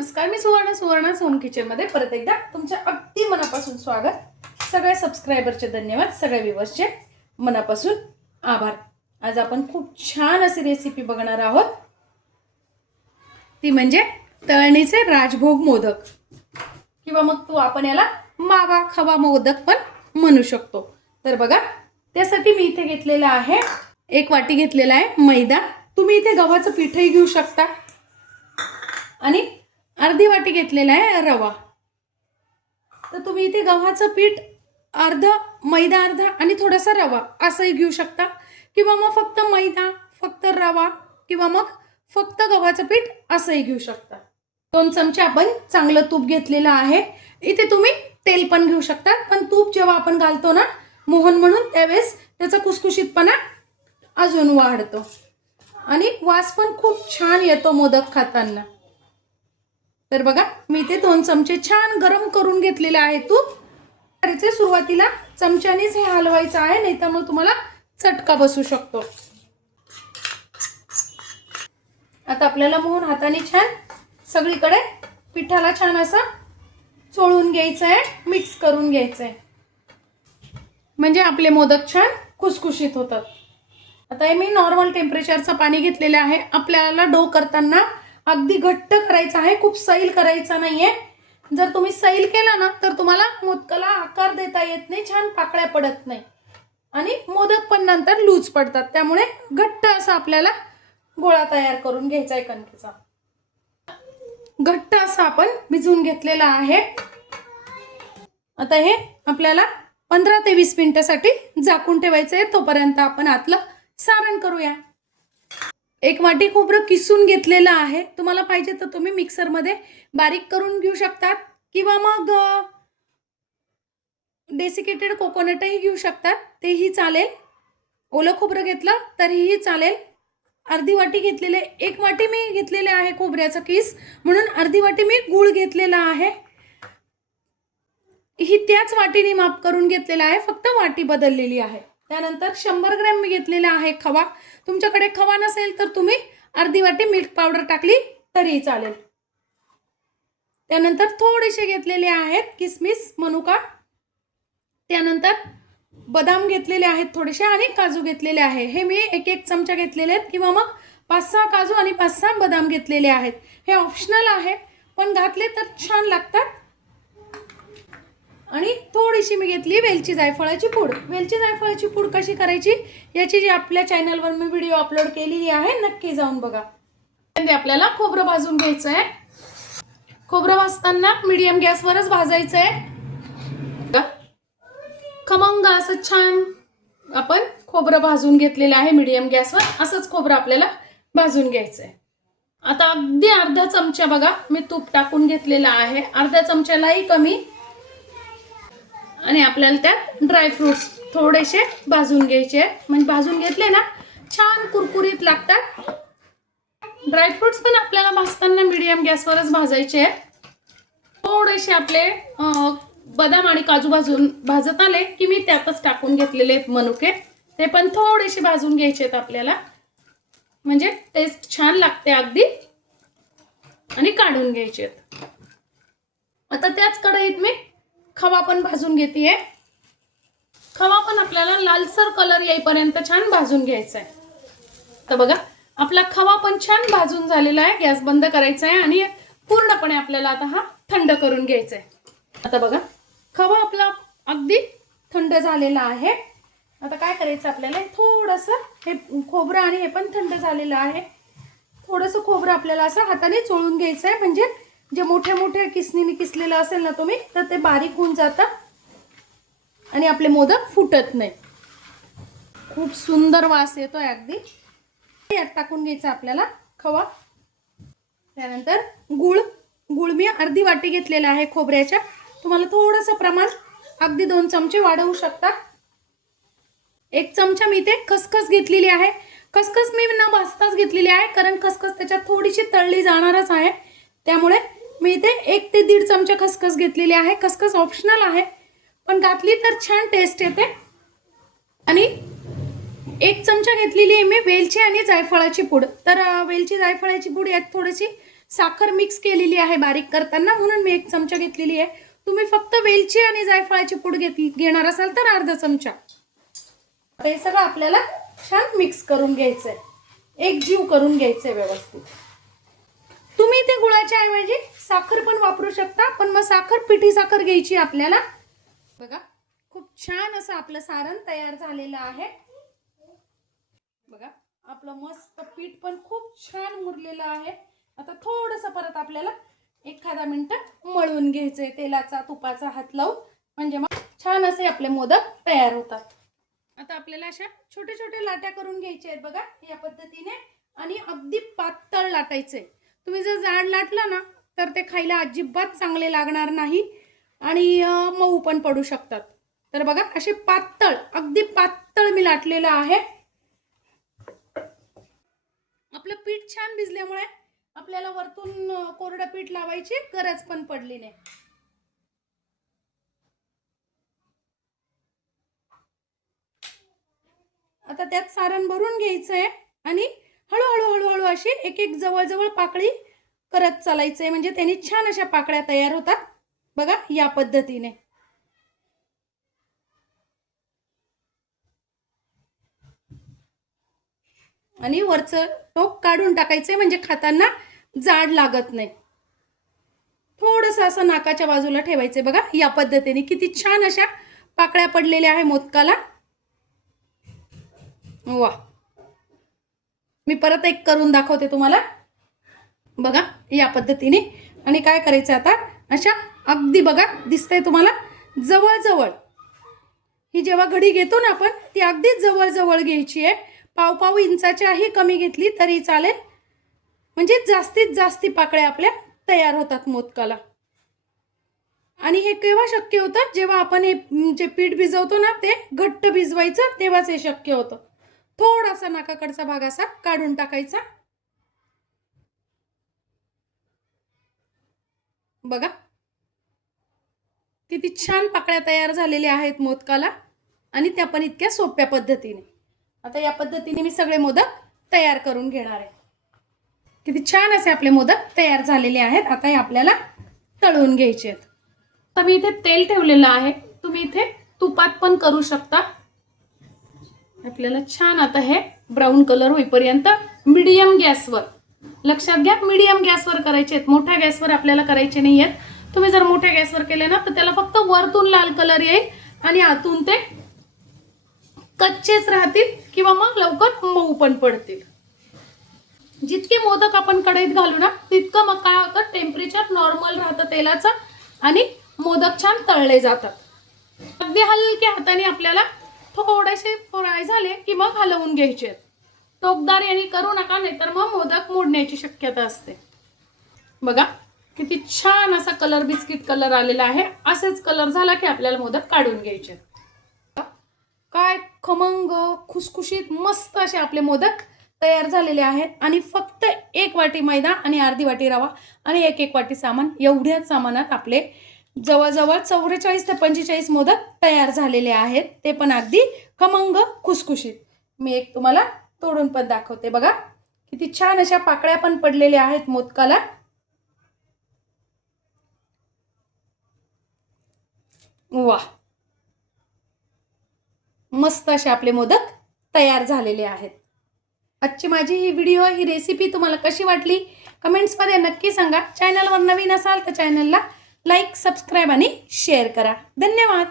नमस्कार, मी Suvarna home kitchen मध्ये परत एकदा तुमच्या अगदी मनापासून स्वागत। सगळ्या सबस्क्रायबरचे धन्यवाद, सगळ्या व्ह्यूअर्सचे मनापासून आभार। आज आपण खूप छान अशी रेसिपी बघणार आहोत, ती म्हणजे तळणीचे राजभोग मोदक किंवा मग तू आपण याला मावा खवा मोदक पण म्हणू शकतो। तर बघा, त्यासाठी मी इथे घेतलेला आहे 1 वाटी घेतलेला आहे मैदा। तुम्ही इथे गव्हाचं पीठही घेऊ शकता आणि अर्धी वाटी घेतलेला आहे रवा। तर तुम्ही इथे गव्हाचं पीठ अर्धा, मैदा अर्धा आणि थोडासा रवा असंही घेऊ शकता, किंवा मग फक्त मैदा फक्त रवा किंवा मग फक्त गव्हाचं पीठ असंही घेऊ शकता। 2 चमचे आपण चांगलं तूप घेतलेलं आहे। इथे तुम्ही तेल पण घेऊ शकता, पण तूप जेव्हा आपण घालतो ना मोहन म्हणून, त्यावेळेस त्याचा कुसकुशीतपणा अजून वाढतो आणि वास पण खूप छान येतो मोदक खाताना। तर बघा, मी इथे 2 चमचे छान गरम करून घेतलेले आहे तूप। त्याचे सुरुवातीला चमच्यानेच हे हलवायचं आहे, नाहीतर मग तुम्हाला चटका बसू शकतो। आता आपल्याला मोहन हाताने छान सगळीकडे पिठाला छान असं चोळून घ्यायचं आहे, मिक्स करून घ्यायचं आहे, म्हणजे आपले मोदक छान खुसखुशीत होतात। आता हे मी नॉर्मल टेम्परेचरचं पाणी घेतलेलं आहे। आपल्याला डो करताना अगदी घट्ट करायचं आहे, खूप सैल करायचा नाहीये। जर तुम्ही सैल केला ना तर तुम्हाला मोदकाला आकार देता येत नाही, छान पाकळ्या पडत नाही आणि मोदक पण नंतर लूज पडतात। त्यामुळे घट्ट असा आपल्याला गोळा तयार करून घ्यायचा आहे कणकेचा। घट्ट असा आपण भिजवून घेतलेला आहे। आता हे आपल्याला 15 ते 20 मिनिटांसाठी झाकून ठेवायचं आहे। तोपर्यंत आपण आतलं सारण करूया। 1 वाटी खोबरं किसून घेतलेलं आहे। तुम्हाला पाहिजे तर तुम्ही मिक्सर मध्ये बारीक करून घेऊ शकतात, किंवा मग डेसिकेटेड कोकोनटही घेऊ शकतात, तेही चालेल। ओलं खोबरं घेतलं तरीही चालेल। अर्धी वाटी घेतलेले, 1 वाटी मी घेतलेले आहे खोबऱ्याचा किस, म्हणून अर्धी वाटी मी गूळ घेतलेला आहे। ही त्याच वाटीने माप करून घेतलेला आहे, फक्त वाटी बदललेली आहे। त्यानंतर 100 ग्रॅम मी घेतलेला आहे खवा। तुमच्याकडे खवा नसेल तर तुम्ही अर्धी वाटी मिल्क पावडर टाकली तरी चालेल। त्यानंतर थोडेसे घेतलेले आहेत किसमिस, मनुका। त्यानंतर बदाम घेतलेले आहेत थोडेसे, आणि काजू घेतलेले आहे। हे मी 1 चमचा घेतलेले आहेत, किंवा मग 5-6 काजू आणि 5-6 बदाम घेतलेले आहेत। हे ऑप्शनल आहे, पण घातले तर छान लागतात। आणि थोडीशी मी घेतली वेलची जायफळाची पूड। वेलची जायफळाची पूड कशी करायची याची जी आपल्या चॅनलवर मी व्हिडिओ अपलोड केलेली आहे, नक्की जाऊन बघा। आपल्याला खोबरं भाजून घ्यायचं आहे। खोबरं भाजताना मीडियम गॅसवरच भाजायचं आहे। खमंग असं छान आपण खोबरं भाजून घेतलेलं आहे मीडियम गॅसवर। असंच खोबरं आपल्याला भाजून घ्यायचं आहे। आता अगदी अर्धा चमचा बघा मी तूप टाकून घेतलेला आहे, अर्ध्या चमच्यालाही कमी। आणि आपल्याला त्यात ड्रायफ्रुट्स थोडेसे भाजून घ्यायचे, म्हणजे भाजून घेतले ना छान कुरकुरीत लागतात। ड्रायफ्रुट्स पण आपल्याला भाजताना मीडियम गॅसवरच भाजायचे आहेत। थोडेसे आपले बदाम आणि काजू भाजत आले की मी त्यातच टाकून घेतलेले मनुके, ते पण थोडेसे भाजून घ्यायचे आहेत आपल्याला, म्हणजे टेस्ट छान लागते अगदी, आणि काढून घ्यायचे आहेत। आता त्याच कढईत मी खवा पण भाजून घेतेय। खवा पण आपल्याला लालसर कलर येईपर्यंत छान भाजून घ्यायचा आहे। तर बघा, आपला खवा पण छान भाजून झालेला आहे। गॅस बंद करायचा आहे आणि पूर्णपणे आपल्याला आता हा थंड करून घ्यायचा आहे। आता बघा, खवा आपला अगदी थंड झालेला आहे। आता काय करायचं आपल्याला, थोडंसं हे खोबरं आणि हे पण थंड झालेलं आहे, थोडंसं खोबरं आपल्याला असं हाताने चोळून घ्यायचं आहे, म्हणजे जे मोठे मोठे किसणीने किसलेलं असेल ना तुम्ही, तर ते बारीक होऊन जातं आणि आपले मोदक फुटत नाही। खूप सुंदर वास येतोय अगदी। यात टाकून घ्यायचं आपल्याला खवा। त्यानंतर गूळ मी अर्धी वाटी घेतलेला आहे खोबऱ्याच्या। तुम्हाला थोडंसं प्रमाण अगदी 2 चमचे वाढवू शकता। 1 चमचा मी इथे खसखस घेतलेली आहे। खसखस मी न भाजताच घेतलेली आहे, कारण खसखस त्याच्यात थोडीशी तळली जाणारच आहे। त्यामुळे मी इथे 1 ते 1.5 चमचा खसखस घेतलेली आहे। खसखस ऑप्शनल आहे, पण घातली तर छान टेस्ट येते। आणि 1 चमचा घेतलेली आहे मी वेलची आणि जायफळाची पूड। तर वेलची जायफळाची पूड यात थोडीशी साखर मिक्स केलेली आहे बारीक करताना, म्हणून मी 1 चमचा घेतलेली आहे. तुम्ही फक्त वेलची आणि जायफळाची पूड घेणार असाल तर अर्धा चमचा. आता हे सगळं आपल्याला छान मिक्स करून घ्यायचंय, एकजीव करून घ्यायचंय व्यवस्थित. तुम्ही ते गुळाच्या ऐवजी साखर पण वापरू शकता, पण मग साखर पिठी साखर घ्यायची आपल्याला. बघा खूप छान असं आपलं सारण तयार झालेलं आहे. बघा आपलं मस्त पीठ पण खूप छान मुरलेलं आहे. आता थोडंसं परत आपल्याला एखादा मिनिट मळून घ्यायचंय तेलाचा तुपाचा हात लावून, म्हणजे मग छान असे आपले मोदक तयार होतात. आता आपल्याला अशा छोटे छोटे लाट्या करून घ्यायच्या आहेत बघा या पद्धतीने, आणि अगदी पातळ लाटायचे. तुम्ही जर जाड लाटला ना तर ते खायला अजिबात चांगले लागणार नाही आणि मऊ पण पडू शकतात. तर बघा असे पातळ, अगदी पातळ मी लाटलेलं आहे. आपलं पीठ छान भिजल्यामुळे आपल्याला वरतून कोरडं पीठ लावायची गरज पण पडली नाही. आता त्यात सारण भरून घ्यायचंय आणि हळूहळू हळूहळू अशी एक एक जवळ पाकळी करत चालायचंय, म्हणजे त्यांनी छान अशा पाकळ्या तयार होतात. बघा या पद्धतीने. आणि वरचं टोक काढून टाकायचंय, म्हणजे खाताना जाड लागत नाही. थोडंसं असं नाकाच्या बाजूला ठेवायचंय. बघा या पद्धतीने किती छान अशा पाकळ्या पडलेल्या आहे मोदकाला. वा, मी परत एक करून दाखवते तुम्हाला. बघा या पद्धतीने. आणि काय करायचं आता, अशा अगदी बघा दिसतंय तुम्हाला जवळ ही जेव्हा घडी घेतो ना आपण, ती अगदी जवळ घ्यायची आहे. पाव इंचाच्याही कमी घेतली तरी चालेल, म्हणजे जास्तीत जास्त पाकळ्या आपल्या तयार होतात मोदकाला. आणि हे केव्हा शक्य होतं, जेव्हा आपण हे जे पीठ भिजवतो ना ते घट्ट भिजवायचं, तेव्हाच हे शक्य होतं. थोडासा नाकाकडचा भाग असा काढून टाकायचा. बघा किती छान पाकळ्या तयार झालेल्या आहेत मोदकाला, आणि त्या पण इतक्या सोप्या पद्धतीने. आता या पद्धतीने मी सगळे मोदक तयार करून घेणार आहे. किती छान असे आपले मोदक तयार झालेले आहेत. आता हे आपल्याला तळून घ्यायचे आहेत. आता मी इथे तेल ठेवलेलं आहे, तुम्ही इथे तुपात पण करू शकता. आपल्याला छान आता हे ब्राऊन कलर होईपर्यंत मीडियम गॅसवर, लक्षात घ्या मीडियम गॅसवर करायचे आहेत, मोठ्या गॅसवर आपल्याला करायचे नाही आहेत. तुम्ही जर मोठ्या गॅसवर केले ना तर त्याला फक्त वरतून लाल कलर येईल आणि आतून ते कच्चेच राहतील किंवा मग लवकर मऊ पण पडतील. जितके मोदक आपण कढईत घालू ना तितकं मग काय होतं, टेम्परेचर नॉर्मल राहतं तेलाचं आणि मोदक छान तळले जातात. अगदी हलक्या हाताने आपल्याला थोडेसे फ्राय झाले की मग हलवून घ्यायचे. टोकदार यांनी करू नका, नाहीतर मग मोदक मोडण्याची शक्यता असते. बघा किती छान असा कलर, बिस्किट कलर आलेला आहे. असेच कलर झाला की आपल्याला मोदक काढून घ्यायचे. काय खमंग खुसखुशीत मस्त असे आपले मोदक तयार झालेले आहेत. आणि फक्त 1 वाटी मैदा आणि अर्धी वाटी रवा आणि 1 वाटी सामान, एवढ्याच सामानात आपले जवळजवळ 44 ते 45 मोदक तयार झालेले आहेत. ते पण अगदी खमंग खुसखुशीत. मी एक तुम्हाला तोडून पण दाखवते. बघा किती छान अशा पाकळ्या पण पडलेल्या आहेत मोदकाला. वाह, मस्त असे आपले मोदक तयार झालेले आहेत. आजची माझी ही रेसिपी तुम्हाला कशी वाटली कमेंट्समध्ये नक्की सांगा. चॅनलवर नवीन असाल तर चॅनलला लाईक, सबस्क्राईब आणि शेअर करा. धन्यवाद.